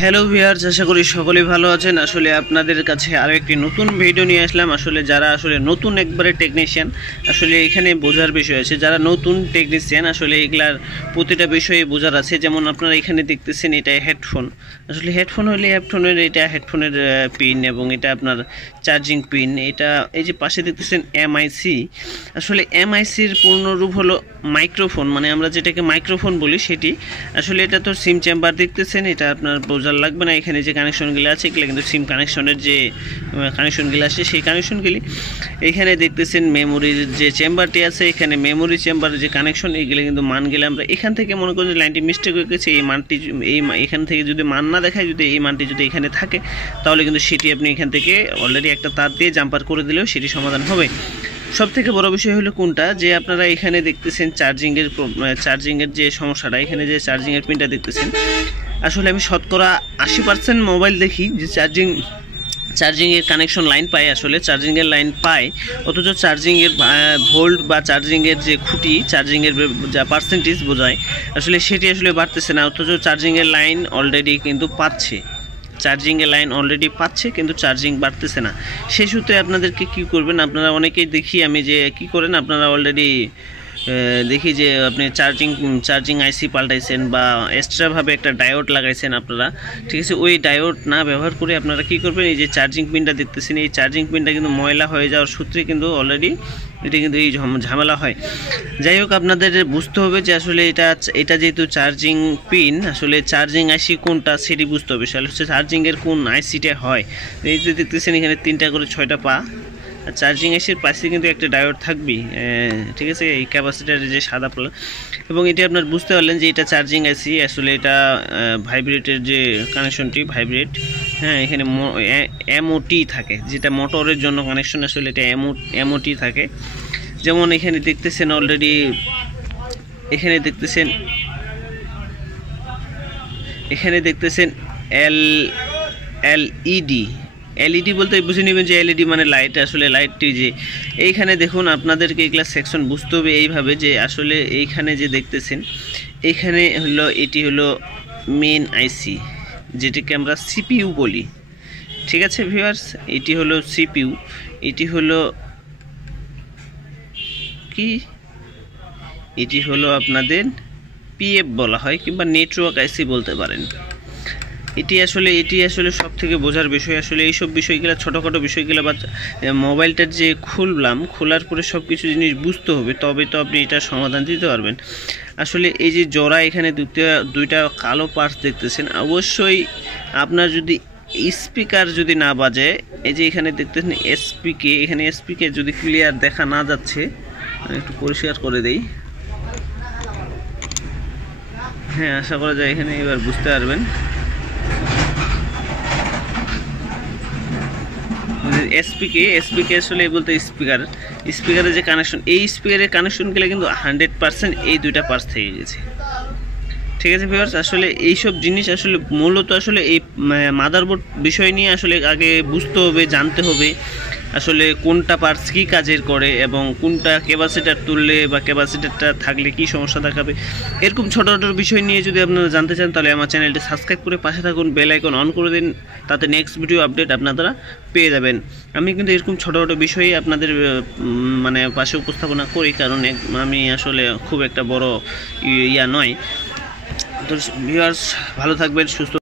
Hello viewers, আশা করি সকলেই ভালো আছেন। আসলে আপনাদের কাছে আরও একটি নতুন ভিডিও নিয়ে আসলাম। আসলে যারা নতুন একবারে টেকনিশিয়ান, আসলে এখানে বোঝার বিষয় আছে। যারা নতুন টেকনিশিয়ান আসলে এগুলার প্রতিটা বিষয়ে বোঝার আছে। যেমন আপনারা এখানে দেখতেছেন এটা হেডফোন। আসলে হেডফোন হলে এটা হেডফোনের পিন এবং এটা আপনার চার্জিং পিন। এটা এই যে পাশে দেখতেছেন এমআইসি। আসলে এমআইসির পূর্ণরূপ হলো মাইক্রোফোন, মানে আমরা যেটাকে মাইক্রোফোন বলি সেটি। আসলে এটা তো সিম চেম্বার দেখতেছেন, এটা আপনার বোঝার লাগবে না। এখানে যে কানেকশনগুলো আছে এগুলো কিন্তু সিম কানেকশনের যে কানেকশনগুলো আছে সেই কানেকশনগুলি। এখানে দেখতেছেন মেমোরির যে চেম্বারটি আছে, এখানে মেমোরি চেম্বারের যে কানেকশন, এইগুলো কিন্তু মানগুলো আমরা এখান থেকে মনে করি যে লাইনটি মিস্টেক হয়ে গেছে, এই মানটি এখান থেকে যদি মান না দেখায়, যদি এই মানটি যদি এখানে থাকে তাহলে কিন্তু সেটি আপনি এখান থেকে অলরেডি একটা তার দিয়ে জাম্পার করে দিলেও সেটি সমাধান হবে। সবথেকে বড় বিষয় হলো কোনটা, যে আপনারা এখানে দেখতেছেন চার্জিংয়ের যে সমস্যাটা, এখানে যে চার্জিংয়ের পিনটা দেখতেছেন, আসলে আমি শতকরা 80% মোবাইল দেখি যে চার্জিংয়ের কানেকশন লাইন পায়, আসলে চার্জিংয়ের লাইন পায়, অথচ চার্জিংয়ের ভোল্ট বা চার্জিংয়ের যে খুঁটি, চার্জিংয়ের যা পার্সেন্টেজ বোঝায় আসলে সেটি আসলে বাড়তেছে না, অথচ চার্জিংয়ের লাইন অলরেডি কিন্তু পাচ্ছে। কিন্তু চার্জিং বাড়তেছে না। সেই সূত্রে আপনাদেরকে কি করবেন, আপনারা অনেকেই দেখি আমি যে কি করেন, আপনারা অলরেডি দেখি যে আপনি চার্জিং আইসি পাল্টাইছেন বা এক্সট্রাভাবে একটা ডায়োড লাগাইছেন আপনারা, ঠিক আছে। ওই ডায়োড না ব্যবহার করে আপনারা কি করবেন, এই যে চার্জিং পিনটা দেখতেছেন, এই চার্জিং পিনটা কিন্তু ময়লা হয়ে যাওয়ার সূত্রে কিন্তু অলরেডি এটা কিন্তু এই ঝামেলা হয়। যাই হোক, আপনাদের বুঝতে হবে যে আসলে এটা যেহেতু চার্জিং পিন, আসলে চার্জিং আইসি কোনটা সেটি বুঝতে হবে। আসলে হচ্ছে চার্জিংয়ের কোন আইসিটা হয়। এই যে দেখতেছেন এখানে 3টা করে 6টা পা, চার্জিং আইসির পাশে কিন্তু একটা ডায়োড থাকবেই, ঠিক আছে, এই ক্যাপাসিটারের যে সাদা প্লাগ। এবং এটি আপনার বুঝতে পারলেন যে এটা চার্জিং আইসি, আসলে এটা ভাইব্রেটের যে কানেকশনটি ভাইব্রেট, হ্যাঁ, এখানে এমওটি থাকে, যেটা মোটরের জন্য কানেকশন, আসলে এটা এমওটি থাকে। যেমন এখানে দেখতেছেন অলরেডি, এখানে দেখতেছেন এলইডি বলতে বুঝে নেবেন যে এলইডি মানে লাইট। আসলে লাইটটি যে এইখানে দেখুন, আপনাদেরকে এই ক্লাস সেকশন বুঝতে হবে এইভাবে যে আসলে এইখানে যে দেখতেছেন, এইখানে হলো এটি হলো মেন আইসি, যেটাকে আমরা সিপিইউ বলি, ঠিক আছে ভিউয়ার্স। এটি হলো সিপিইউ, এটি হলো কি, এটি হলো আপনাদের পিএফ বলা হয়, কিংবা নেটওয়ার্ক আইসি বলতে পারেন। এটি আসলে সব থেকে বোঝার বিষয়। আসলে এইসব বিষয়গুলো, ছোটোখাটো বিষয়গুলো বা মোবাইলটার যে খোলার পরে সব কিছু জিনিস বুঝতে হবে, তবে তো আপনি এটার সমাধান দিতে পারবেন। আসলে এই যে জোড়া এখানে দুইটা কালো পার্টস দেখতেছেন, অবশ্যই আপনার যদি স্পিকার যদি না বাজে, এই যে এখানে দেখতেছেন এসপিকে যদি ক্লিয়ার দেখা না যাচ্ছে, একটু পরিষ্কার করে দেই, হ্যাঁ, আশা করা যায় এখানে এবার বুঝতে পারবেন। এসপিকে আসলে বলতে স্পিকারের যে কানেকশন, এই স্পিকারের কানেকশনগুলো কিন্তু 100% এই দুইটা পার্টস থেকে গেছে, ঠিক আছে ভিউয়ার্স। আসলে এইসব জিনিস আসলে মূলত আসলে এই মাদারবোর্ড বিষয় নিয়ে আসলে আগে বুঝতে হবে, জানতে হবে আসলে কোনটা পার্টস কী কাজের করে এবং কোনটা ক্যাপাসিটার তুললে বা ক্যাপাসিটারটা থাকলে কি সমস্যা দেখাবে। এরকম ছোটো ছোটো বিষয় নিয়ে যদি আপনারা জানতে চান, তাহলে আমার চ্যানেলটি সাবস্ক্রাইব করে পাশে থাকুন, বেল আইকন অন করে দিন, তাতে নেক্সট ভিডিও আপডেট আপনারা পেয়ে যাবেন। আমি কিন্তু এরকম ছোটো ছোটো বিষয়ে আপনাদের মানে পাশে উপস্থাপনা করি, কারণ আমি আসলে খুব একটা বড় নয়। তো ভিউয়ার্স, ভালো থাকবেন, সুস্থ